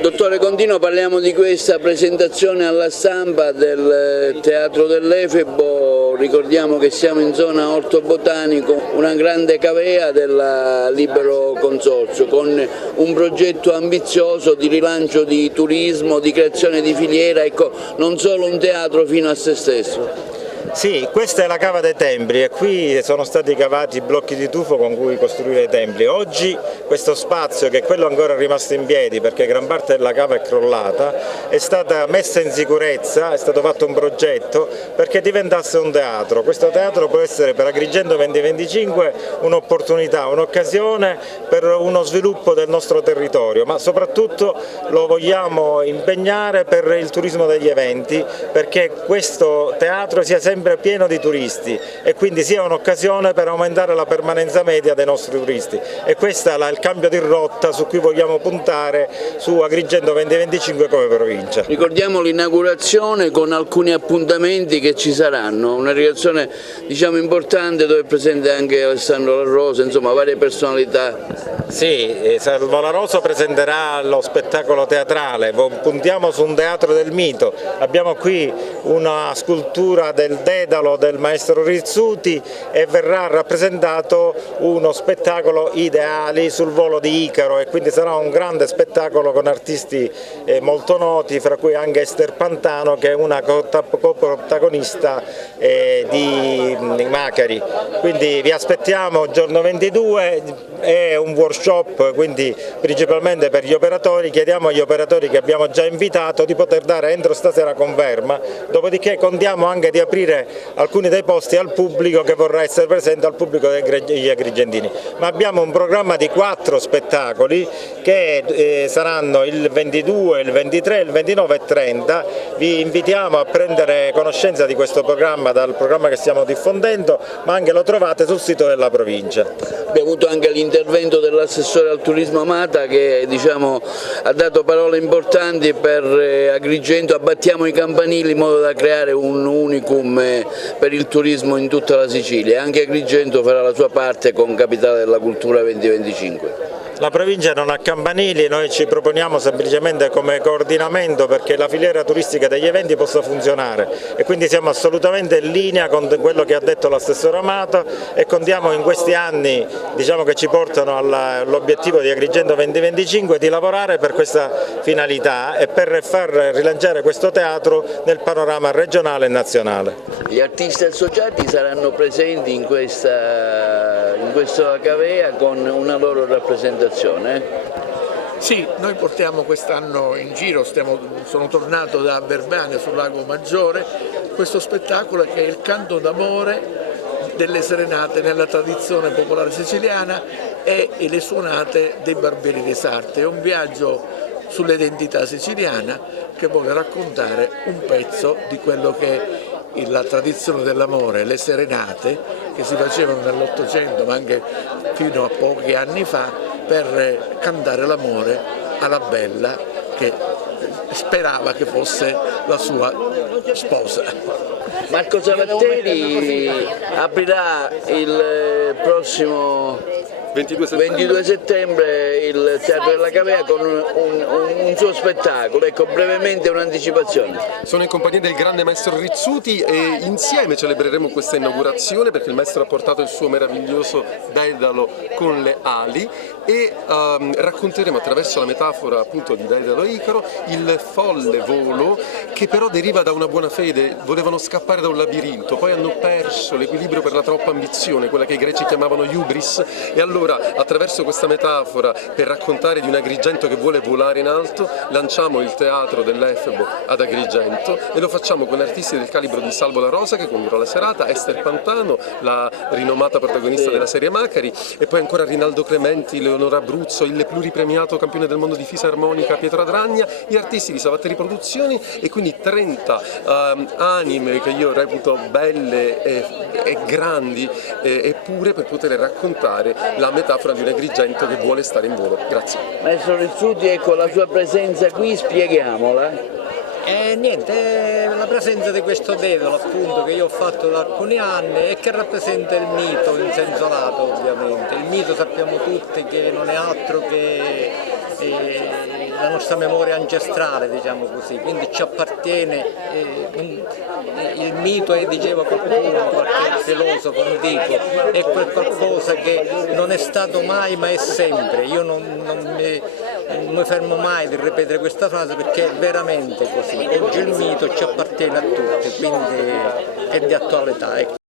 Dottore Contino, parliamo di questa presentazione alla stampa del Teatro dell'Efebo. Ricordiamo che siamo in zona Orto Botanico, una grande cavea del Libero Consorzio con un progetto ambizioso di rilancio di turismo, di creazione di filiera, ecco, non solo un teatro fino a se stesso. Sì, questa è la cava dei templi e qui sono stati cavati i blocchi di tufo con cui costruire i templi. Oggi questo spazio, che è quello ancora rimasto in piedi perché gran parte della cava è crollata, è stata messa in sicurezza, è stato fatto un progetto perché diventasse un teatro. Questo teatro può essere per Agrigento 2025 un'opportunità, un'occasione per uno sviluppo del nostro territorio, ma soprattutto lo vogliamo impegnare per il turismo degli eventi, perché questo teatro sia sempre pieno di turisti e quindi sia un'occasione per aumentare la permanenza media dei nostri turisti, e questo è il cambio di rotta su cui vogliamo puntare su Agrigento 2025 come provincia. Ricordiamo l'inaugurazione con alcuni appuntamenti che ci saranno, una riazione importante dove è presente anche Alessandro La Rosa, insomma varie personalità. Sì, Salvo La Rosa presenterà lo spettacolo teatrale, puntiamo su un teatro del mito, abbiamo qui una scultura del Dedalo del maestro Rizzuti e verrà rappresentato uno spettacolo Ideali sul volo di Icaro, e quindi sarà un grande spettacolo con artisti molto noti, fra cui anche Ester Pantano, che è una coprotagonista di Macari. Quindi vi aspettiamo giorno 22, è un workshop, quindi principalmente per gli operatori. Chiediamo agli operatori che abbiamo già invitato di poter dare entro stasera conferma, dopodiché contiamo anche di aprire alcuni dei posti al pubblico che vorrà essere presente, al pubblico degli agrigentini. Ma abbiamo un programma di 4 spettacoli che saranno il 22, il 23, il 29 e 30. Vi invitiamo a prendere conoscenza di questo programma dal programma che stiamo diffondendo, ma anche lo trovate sul sito della provincia. Abbiamo avuto anche l'intervento dell'assessore al turismo Amata che ha dato parole importanti per Agrigento. Abbattiamo i campanili in modo da creare un unicum per il turismo in tutta la Sicilia, e anche Agrigento farà la sua parte con Capitale della Cultura 2025. La provincia non ha campanili, noi ci proponiamo semplicemente come coordinamento perché la filiera turistica degli eventi possa funzionare, e quindi siamo assolutamente in linea con quello che ha detto l'assessore Amato, e contiamo in questi anni che ci portano all'obiettivo di Agrigento 2025 di lavorare per questa finalità e per far rilanciare questo teatro nel panorama regionale e nazionale. Gli artisti associati saranno presenti in questa cavea con una loro rappresentazione. Sì, noi portiamo quest'anno in giro, sono tornato da Verbania sul Lago Maggiore, questo spettacolo che è il canto d'amore delle serenate nella tradizione popolare siciliana e le suonate dei Barbieri di Sarte. È un viaggio sull'identità siciliana che vuole raccontare un pezzo di quello che è la tradizione dell'amore, le serenate che si facevano nell'Ottocento ma anche fino a pochi anni fa, per cantare l'amore alla bella che sperava che fosse la sua sposa. Marco Savatteri aprirà il prossimo 22 settembre il Teatro della Cavea con un suo spettacolo, ecco brevemente un'anticipazione. Sono in compagnia del grande maestro Rizzuti e insieme celebreremo questa inaugurazione perché il maestro ha portato il suo meraviglioso Dedalo con le ali e racconteremo attraverso la metafora appunto di Dedalo e Icaro il folle volo che però deriva da una buona fede. Volevano scappare da un labirinto, poi hanno perso l'equilibrio per la troppa ambizione, quella che i greci chiamavano hubris, e allora attraverso questa metafora, per raccontare di un Agrigento che vuole volare in alto, lanciamo il teatro dell'Efebo ad Agrigento e lo facciamo con artisti del calibro di Salvo La Rosa che condurrà la serata, Ester Pantano, la rinomata protagonista della serie Macari, e poi ancora Rinaldo Clementi, Leonora Abruzzo, il pluripremiato campione del mondo di fisarmonica Pietro Adragna, gli artisti di Savatteri Produzioni, e quindi 30 anime che io reputo belle e grandi eppure per poter raccontare la metafora di un Agrigento che vuole stare in volo. Grazie. Maestro Rizzuti, ecco la sua presenza qui, spieghiamola. Niente, la presenza di questo Dedalo appunto che io ho fatto da alcuni anni e che rappresenta il mito in senso lato ovviamente. Il mito sappiamo tutti che non è altro che la nostra memoria ancestrale, diciamo così, quindi ci appartiene, il mito, diceva qualcuno, qualche filosofo antico, è quel qualcosa che non è stato mai ma è sempre. Io non mi fermo mai di ripetere questa frase perché è veramente così. Oggi il mito ci appartiene a tutti, quindi è di attualità. Ecco.